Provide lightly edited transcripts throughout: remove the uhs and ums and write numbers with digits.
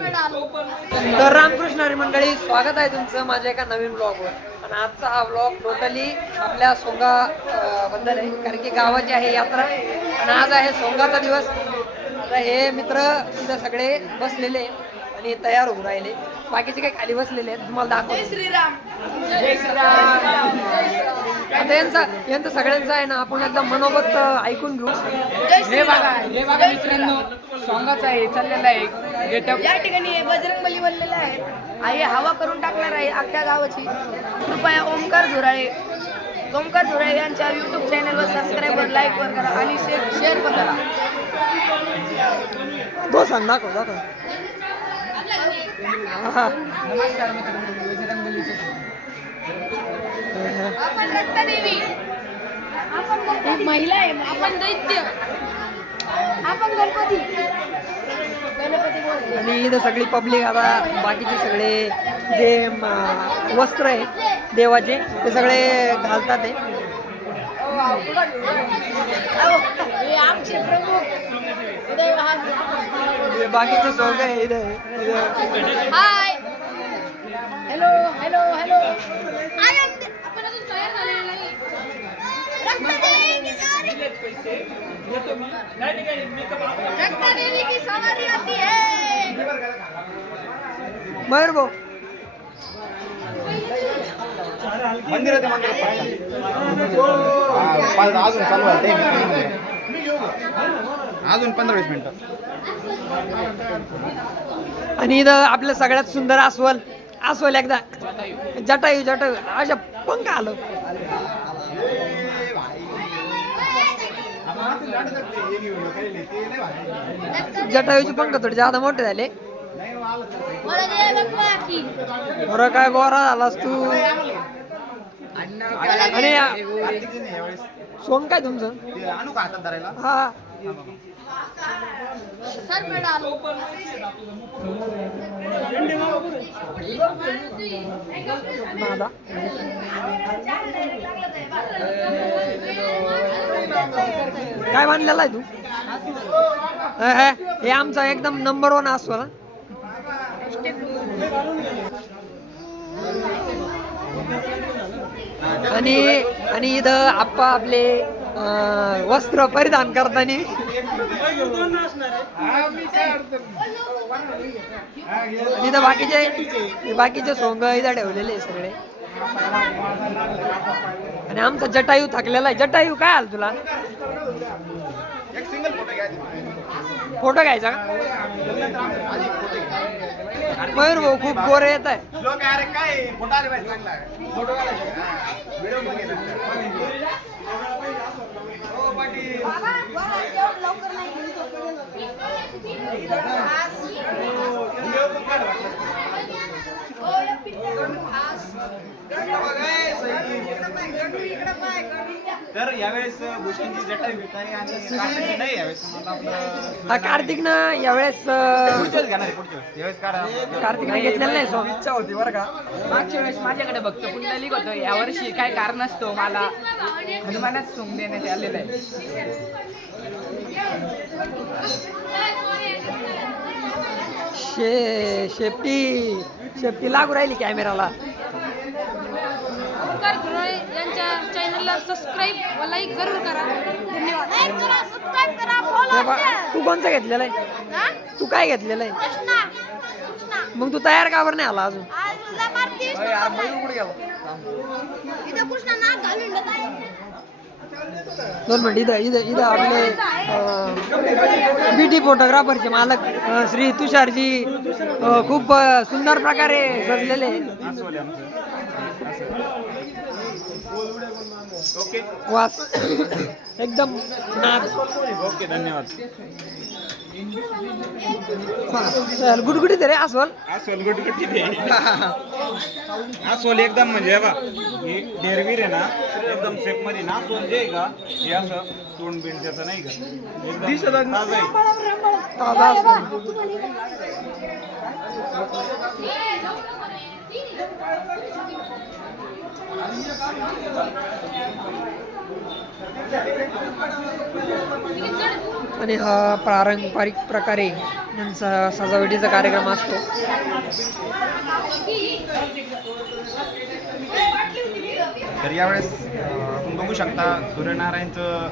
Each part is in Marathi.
तर रामकृष्ण हरी मंडळी, स्वागत आहे तुमचं माझ्या एका नवीन ब्लॉगवर. आणि आजचा हा ब्लॉग टोटली आपल्या सोंगा बद्दल आहे, कारण की गावाची आहे यात्रा आणि आज आहे सोंगाचा दिवस. आता हे मित्र इथं सगळे बसलेले आणि तयार होऊन राहिले, बाकीचे काही खाली बसलेले आहेत. तुम्हाला दाखवतो. जय श्रीराम. जय श्रीराम. आता यांचं सगळ्यांचं आहे ना, आपण एकदम मनोगत ऐकून घेऊ. हे बघा मित्रांनो, सोंगाचा आहे चाललेला आहे गेटअप. या ठिकाणी बजरंगबली बनलेला आहे. आई हवा करून टाकणार आहे अख्ख्या गावाची. कृपया ओमकार झुराळे यांच्या YouTube चॅनलवर सबस्क्राईब, लाईक वर करा आणि शेअर पण करा. तो सांग दाखव. नमस्कार मित्रांनो, बजरंगबलीचे आपण दत्तदेवी, आपण महिला आहे, आपण दैत्य, आपण गणपती बोलतो. आणि इथं सगळी पब्लिक, आता बाकीचे सगळे जे वस्त्र आहे देवाचे ते सगळे घालतात आहे. हे आमचे प्रमुख उदय बाकीचे सोंग आहे इथं. हाय, हॅलो. आपण अजून तयार झालेलो नाही. रक्तदेवी की सवारी आती है. मयूर भाऊ, मंदिर अजून चालू आहे, अजून 15-20 मिनिटं. आणि इथं आपल्या सगळ्यात सुंदर अस्वल एकदा जटायू अशा पंख आलं. जटायूचे पंख थोडे जादा मोठे झाले. बरं, काय गोरा झालास तू. आणि सोंग काय तुमचं? आणू का हातात धरायला? हा, सर मेडल. दादा काय बांधलेला आहे तू? हे आमचा एकदम नंबर 1 अस्वल. आणि इथं आप्पा आपले वस्त्र परिधान करताना इथं बाकीचे सोंग इथं ठेवलेले सगळे. आणि आमचा जटायू थकलेला आहे. जटायू काय आल तुला? एक सिंगल फोटो घ्यायचा का? मयूर भाऊ खूप गोरे येत आहे. लोक अरे काय फोटो आले पाहिजे, चांगला आहे फोटो काढायचा. व्हिडिओ तर यावेळेस गोष्टींची जटायू घेत आहे आणि कार्तिक नाही यावेळेस. हा, कार्तिक ना यावेळेस कार्तिकने घेतलेलं नाही सॉंग. इच्छा होती बरं का. मागच्या वेळेस माझ्याकडे भक्त पुंडलिक होतं. यावर्षी काय कारण असतो मला हनुमानाच सोंग देण्यात आलेलं आहे. शेपटी लागू राहिली कॅमेराला. ओमकार झुराळे यांच्या चॅनलला सबस्क्राईब व लाईक जरूर करा. धन्यवाद. लाईक करा, सबस्क्राईब करा, फॉलो करा. तू कोणचं घेतलेलं आहे? तू काय घेतलेलं आहे? कृष्णा. मग तू तयार का बरं नाही आला अजून? आज तुला पार्टी इथं कृष्णा नाक घालून देत आहे. 2 मिनिट. इथं आपले बीटी फोटोग्राफरचे मालक श्री तुषारजी खूप सुंदर प्रकारे सजलेले. ओके वास एकदम नाच. ओके, धन्यवाद. गुडगुडीत रे अस्वल. अस्वल गुटगुटी दे. अस्वल एकदम म्हणजे बा हे डेरवीर आहे ना, एकदम शेप मध्ये ना. अस्वल जे आहे का हे असं तोंड बिंड त्याचं नाही का, एकदम ताजं आहे. ताजा अस्वल. आणि हा पारंपरिक प्रकारे यांचा सजावटीचा कार्यक्रम असतो. तर यावेळेस आपण बघू शकता सूर्यनारायणचं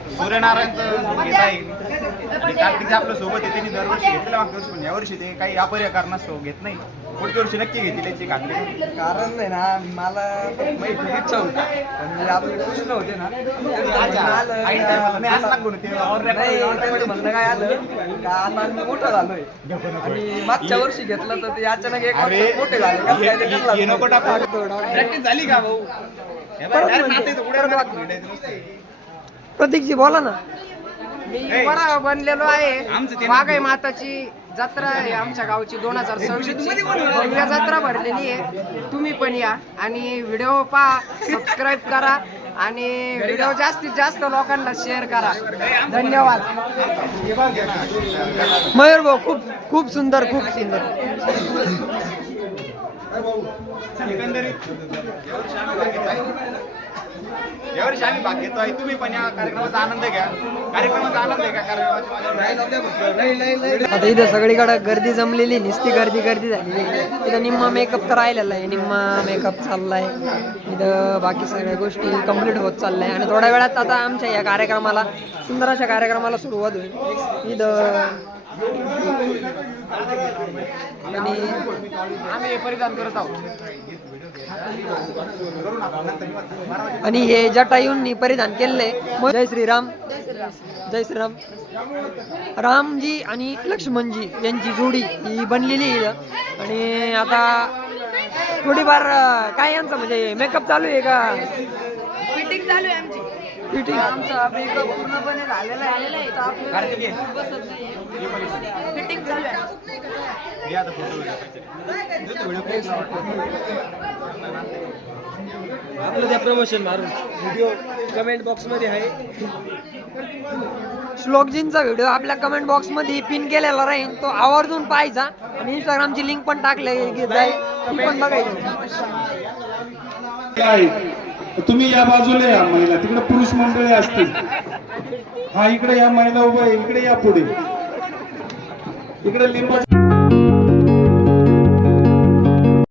संगीत आहे आणि कार्तिक आपल्या सोबत आहे. त्यांनी दरवर्षी घेतलेलं मागच्या वर्षी, पण यावर्षी ते काही अपरिय कारणास्तव घेत नाही. पुढच्या वर्षी नक्की घेतली त्याची खात्री. कारण नाही ना, मला माहिती खूप इच्छा होती, पण आपले कृष्ण होते ना, ऐन टायमाला नाही असं लागून ते नाही, म्हणणं काय आलं का आता मी मोठं झालोय आणि मागच्या वर्षी घेतलं तर ते अचानक एक अरे वर्ष मोठे झाले कसं काय ते त्यांना हे नको टाकू. थोडा प्रॅक्टिस झाली का भाऊ? हे बघ, परत direct म्हणजे. नाचायचं, उड्या मारायचं, भिडायचं नुसतं. प्रतीकजी बोला ना. मी ए, बरा बनलेलो आहे. आमचं ते वाघाई माताची जत्रा आहे आमच्या गावची 2026 भव्य जत्रा भरलेली आहे. तुम्ही पण या आणि व्हिडिओ पहा, सबस्क्राईब करा आणि व्हिडिओ जास्तीत जास्त लोकांना शेअर करा. धन्यवाद. हे बघ, घे ना. मयूर भाऊ खूप सुंदर. एकंदरीत यावर्षी आम्ही भाग घेतोय. तुम्ही पण या कार्यक्रमाचा आनंद घ्या. कार्यक्रमाचा आनंद आहे का कार्यक्रमाचा? आता इथं सगळीकडे गर्दी जमलेली, नुसती गर्दी झालेली. इथं निम्मा मेकअप तर राहिलेला आहे, निम्मा मेकअप चाललाय. इथं बाकी सगळ्या गोष्टी कम्प्लीट होत चाललाय आणि थोड्या वेळात आता आमच्या या कार्यक्रमाला, सुंदर अशा कार्यक्रमाला सुरुवात होईल. इथं आणि आम्ही हे परिधान करत आहोत. आणि हे जटायूंनी परिधान केलेले. जय श्रीराम. रामजी आणि लक्ष्मणजी यांची जोडी ही बनलेली आहे इथं. आणि आता थोडीफार काय यांचं म्हणजे मेकअप चालू आहे का? फिटिंग चालू आहे आमची. फिटिंग आमचा मेकअप पूर्णपणे झालेला आहे. तर आपल्याला बसत नाही. फिटिंग चालू आहे. या आता फोटो आपलं त्या प्रमोशन मारून व्हिडिओ कमेंट बॉक्स मध्ये आहे. श्लोकजींचा व्हिडिओ आपल्या कमेंट बॉक्स मध्ये पिन केलेला राहील, तो आवर्जून पाहायचा. आणि इंस्टाग्रामची लिंक पण टाकले जाईल, ती पण बघायची. काय तुम्ही या बाजूला या, महिला तिकडे पुरुष मंडळी असतील. हा इकडे या, महिला उभा आहे, इकडे या, पुढे इकडे लिंबा